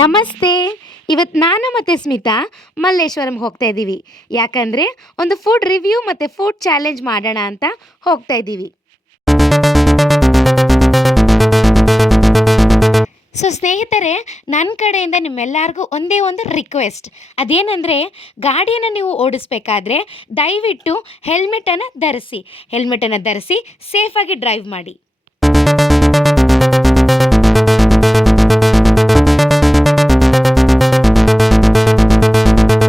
ನಮಸ್ತೆ. ಇವತ್ತು ನಾನು ಮತ್ತು ಸ್ಮಿತಾ ಮಲ್ಲೇಶ್ವರಂ ಹೋಗ್ತಾ ಇದ್ದೀವಿ. ಯಾಕಂದರೆ ಒಂದು ಫುಡ್ ರಿವ್ಯೂ ಮತ್ತು ಫುಡ್ ಚಾಲೆಂಜ್ ಮಾಡೋಣ ಅಂತ ಹೋಗ್ತಾ ಇದ್ದೀವಿ. ಸೊ ಸ್ನೇಹಿತರೆ, ನನ್ನ ಕಡೆಯಿಂದ ನಿಮ್ಮೆಲ್ಲರಿಗೂ ಒಂದೇ ಒಂದು ರಿಕ್ವೆಸ್ಟ್. ಅದೇನೆಂದರೆ, ಗಾಡಿಯನ್ನು ನೀವು ಓಡಿಸ್ಬೇಕಾದ್ರೆ ದಯವಿಟ್ಟು ಹೆಲ್ಮೆಟನ್ನು ಧರಿಸಿ ಸೇಫಾಗಿ ಡ್ರೈವ್ ಮಾಡಿ.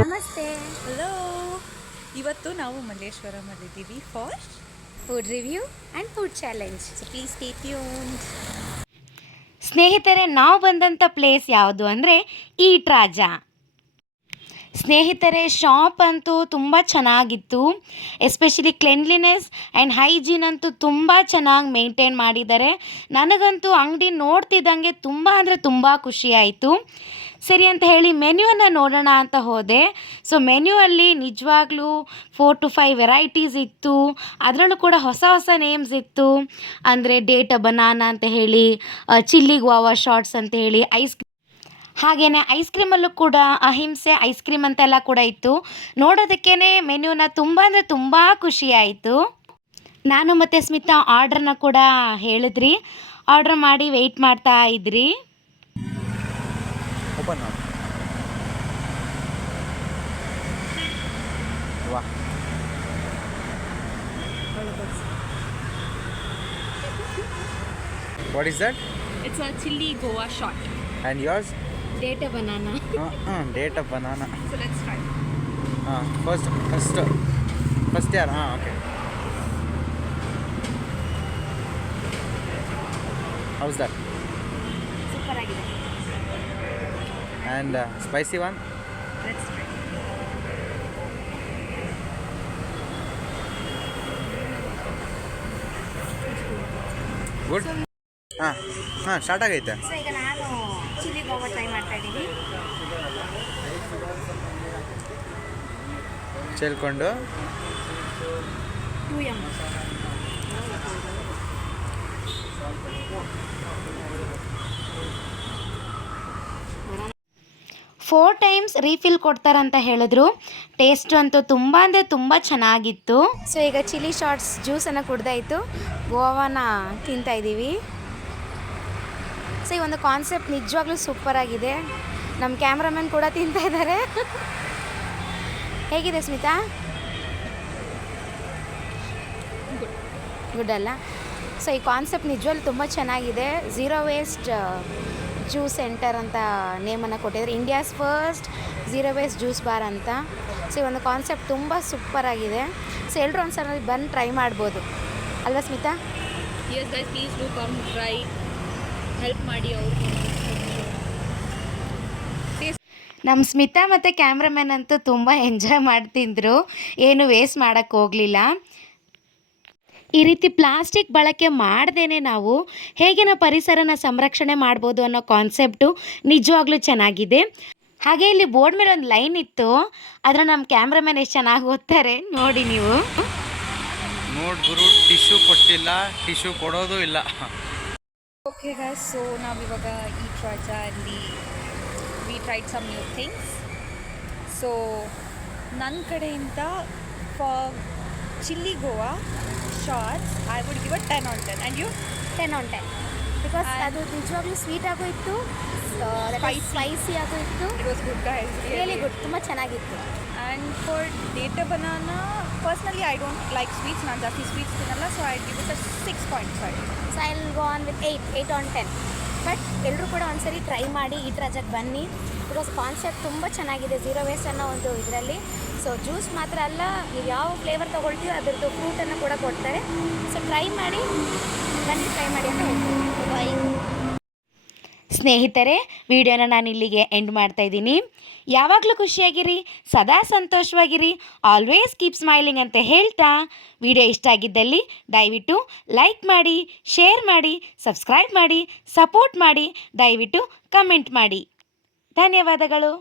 ನಮಸ್ತೆ. ಹಲೋ, ಇವತ್ತು ನಾವು ಮಲ್ಲೇಶ್ವರಮಲ್ಲಿದ್ದೀವಿ for food review and food challenge. So please stay tuned. ಸ್ನೇಹಿತರೆ, ನಾವು ಬಂದಂಥ ಪ್ಲೇಸ್ ಯಾವುದು ಅಂದರೆ ಈಟ್ ರಾಜ. ಸ್ನೇಹಿತರೆ, ಶಾಪ್ ಅಂತೂ ತುಂಬ ಚೆನ್ನಾಗಿತ್ತು. ಎಸ್ಪೆಷಲಿ ಕ್ಲೆನ್ಲಿನೆಸ್ ಆ್ಯಂಡ್ ಹೈಜೀನ್ ಅಂತೂ ತುಂಬ ಚೆನ್ನಾಗಿ ಮೇಂಟೈನ್ ಮಾಡಿದ್ದಾರೆ. ನನಗಂತೂ ಅಂಗಡಿ ನೋಡ್ತಿದ್ದಂಗೆ ತುಂಬ ಅಂದರೆ ತುಂಬ ಖುಷಿಯಾಯಿತು. ಸರಿ ಅಂತ ಹೇಳಿ ಮೆನ್ಯೂವನ್ನು ನೋಡೋಣ ಅಂತ ಹೋದೆ. ಸೊ ಮೆನ್ಯೂವಲ್ಲಿ ನಿಜವಾಗ್ಲೂ 4 to 5 ವೆರೈಟೀಸ್ ಇತ್ತು. ಅದರಲ್ಲೂ ಕೂಡ ಹೊಸ ಹೊಸ ನೇಮ್ಸ್ ಇತ್ತು. ಅಂದರೆ ಡೇಟ ಬನಾನಾ ಅಂತ ಹೇಳಿ, ಚಿಲ್ಲಿ ಗುವಾವಾ ಶಾರ್ಟ್ಸ್ ಅಂತ ಹೇಳಿ, ಹಾಗೆಯೇ ಐಸ್ ಕ್ರೀಮಲ್ಲೂ ಕೂಡ ಅಹಿಂಸೆ ಐಸ್ ಕ್ರೀಮ್ ಅಂತೆಲ್ಲ ಕೂಡ ಇತ್ತು. ನೋಡೋದಕ್ಕೇ ಮೆನ್ಯೂನ ತುಂಬ ಅಂದರೆ ತುಂಬ ಖುಷಿಯಾಯಿತು. ನಾನು ಮತ್ತು ಸ್ಮಿತಾ ಆರ್ಡ್ರನ್ನ ಕೂಡ ಹೇಳಿದ್ರಿ. ಆರ್ಡ್ರ್ ಮಾಡಿ ವೆಯ್ಟ್ ಮಾಡ್ತಾ ಇದ್ರಿ. ಓಪನ್ ಮಾಡಿ. ವಾಹ್, what is that? It's a chili Goa shot. And yours? Date banana. Date of banana. So let's try. First year. Okay. How's that? Super ಆಗಿದೆ. And spicy one? Let's try. Good? Start ಆಗೈತೆ. So ಈಗ ನಾನು chilli Goa try ಮಾಡ್ತಾ ಇದ್ದೀನಿ. ಚೆಲ್ಕೊಂಡು 2M. 4 times refill ಕೊಡ್ತಾರಂತ ಹೇಳಿದ್ರು. Taste ಅಂತೂ ತುಂಬ ಅಂದರೆ ತುಂಬ ಚೆನ್ನಾಗಿತ್ತು. ಸೊ ಈಗ ಚಿಲ್ಲಿ ಶಾರ್ಟ್ಸ್ ಜ್ಯೂಸನ್ನು ಕುಡ್ದಾಯಿತು, ಗೋವಾನ ತಿಂತಾ ಇದ್ದೀವಿ. ಸೊ ಈ ಒಂದು ಕಾನ್ಸೆಪ್ಟ್ ನಿಜವಾಗ್ಲೂ ಸೂಪರಾಗಿದೆ. ನಮ್ಮ ಕ್ಯಾಮ್ರಾಮನ್ ಕೂಡ ತಿಂತಾ ಇದ್ದಾರೆ. ಹೇಗಿದೆ ಸ್ಮಿತಾ? ಗುಡ್ ಅಲ್ಲ? ಸೊ ಈ ಕಾನ್ಸೆಪ್ಟ್ ನಿಜವಾಗ್ಲೂ ತುಂಬ ಚೆನ್ನಾಗಿದೆ. ಝೀರೋ ವೇಸ್ಟ್ ಜ್ಯೂಸ್ ಸೆಂಟರ್ ಅಂತ ನೇಮನ್ನು ಕೊಟ್ಟಿದ್ದಾರೆ. India's first zero waste juice bar ಅಂತ. ಸೊ ಈ ಒಂದು ಕಾನ್ಸೆಪ್ಟ್ ತುಂಬ ಸೂಪರಾಗಿದೆ. ಸೊ ಎಲ್ಲರೂ ಒಂದ್ಸಲ ಬಂದು ಟ್ರೈ ಮಾಡ್ಬೋದು ಅಲ್ವಾ Smita? Yes guys, please do come try. Help ಮಾಡಿ ಅವ್ರಿಗೆ. ನಮ್ಮ ಸ್ಮಿತಾ ಮತ್ತು ಕ್ಯಾಮ್ರಾಮನ್ ಅಂತೂ ತುಂಬ ಎಂಜಾಯ್ ಮಾಡ್ತಿದ್ರು, ಏನು ವೇಸ್ಟ್ ಮಾಡೋಕ್ಕೆ ಹೋಗಲಿಲ್ಲ. ಈ ರೀತಿ ಪ್ಲಾಸ್ಟಿಕ್ ಬಳಕೆ ಮಾಡ್ದೇ ನಾವು ಹೇಗೆ ನಾವು ಪರಿಸರನ ಸಂರಕ್ಷಣೆ ಮಾಡ್ಬೋದು ಅನ್ನೋ ಕಾನ್ಸೆಪ್ಟು ನಿಜವಾಗ್ಲೂ ಚೆನ್ನಾಗಿದೆ. ಹಾಗೆ ಇಲ್ಲಿ ಬೋರ್ಡ್ ಮೇಲೆ ಒಂದು ಲೈನ್ ಇತ್ತು, ಅದರ ನಮ್ಮ ಕ್ಯಾಮ್ರಾಮನ್ ಎಷ್ಟು ಚೆನ್ನಾಗಿ ಓದ್ತಾರೆ ನೋಡಿ ನೀವು. ಗುರು, ಟಿಶ್ಯೂ ಕೊಟ್ಟಿಲ್ಲ, ಟಿಶ್ಯೂ ಕೊಡೋದು ಇಲ್ಲ. ಓಕೆ ಗೈಸ್, ಸೊ ನಾವಿವಾಗ ಈಟ್ ರಾಜ ಅಲ್ಲಿ we tried some new things. So ನನ್ನ ಕಡೆಯಿಂದ for chilli Goa shots I would give 10 on 10. And you? 10 on 10 because ಅದು ನಿಜವಾಗ್ಲೂ ಸ್ವೀಟ್ ಆಗೋ ಇತ್ತು, ಸ್ಪೈಸಿ ಆಗೋ ಇತ್ತು. It was good guys. Really good, ತುಂಬ ಚೆನ್ನಾಗಿತ್ತು. And for data banana, personally I don't like sweets. ನಾನು ಜಾಸ್ತಿ ಸ್ವೀಟ್ಸ್ ತಿನ್ನಲ್ಲ, so I give it a 6.5. So I will go on with 8 on 10. But ಎಲ್ಲರೂ ಕೂಡ ಒಂದ್ಸರಿ ಟ್ರೈ ಮಾಡಿ ಈಟ್ ರಾಜಕ್ಕೆ ಬನ್ನಿ. ಬಿಕಾಸ್ ಕಾನ್ಸೆಪ್ಟ್ ತುಂಬ ಚೆನ್ನಾಗಿದೆ, ಝೀರೋ ವೇಸ್ಟ್ ಅನ್ನೋ ಒಂದು ಇದರಲ್ಲಿ. ಸೊ ಜ್ಯೂಸ್ ಮಾತ್ರ ಅಲ್ಲ, ನೀವು ಯಾವ ಫ್ಲೇವರ್ ತೊಗೊಳ್ತೀವಿ ಅದರದ್ದು ಫ್ರೂಟನ್ನು ಕೂಡ ಕೊಡ್ತಾರೆ. ಸೊ ಟ್ರೈ ಮಾಡಿ ಬನ್ನಿ, ಟ್ರೈ ಮಾಡಿ ಅಂತ ಹೇಳ್ತೀನಿ. ಬಾಯ್ ಸ್ನೇಹಿತರೆ, ವಿಡಿಯೋನ ನಾನು ಇಲ್ಲಿಗೆ ಎಂಡ್ ಮಾಡ್ತಾ ಇದ್ದೀನಿ. ಯಾವಾಗಲೂ ಖುಷಿಯಾಗಿರಿ, ಸದಾ ಸಂತೋಷವಾಗಿರಿ, ಆಲ್ವೇಸ್ ಕೀಪ್ ಸ್ಮೈಲಿಂಗ್ ಅಂತ ಹೇಳ್ತಾ, ವಿಡಿಯೋ ಇಷ್ಟ ಆಗಿದ್ದಲ್ಲಿ ದಯವಿಟ್ಟು ಲೈಕ್ ಮಾಡಿ, ಶೇರ್ ಮಾಡಿ, ಸಬ್ಸ್ಕ್ರೈಬ್ ಮಾಡಿ, ಸಪೋರ್ಟ್ ಮಾಡಿ, ದಯವಿಟ್ಟು ಕಮೆಂಟ್ ಮಾಡಿ. ಧನ್ಯವಾದಗಳು.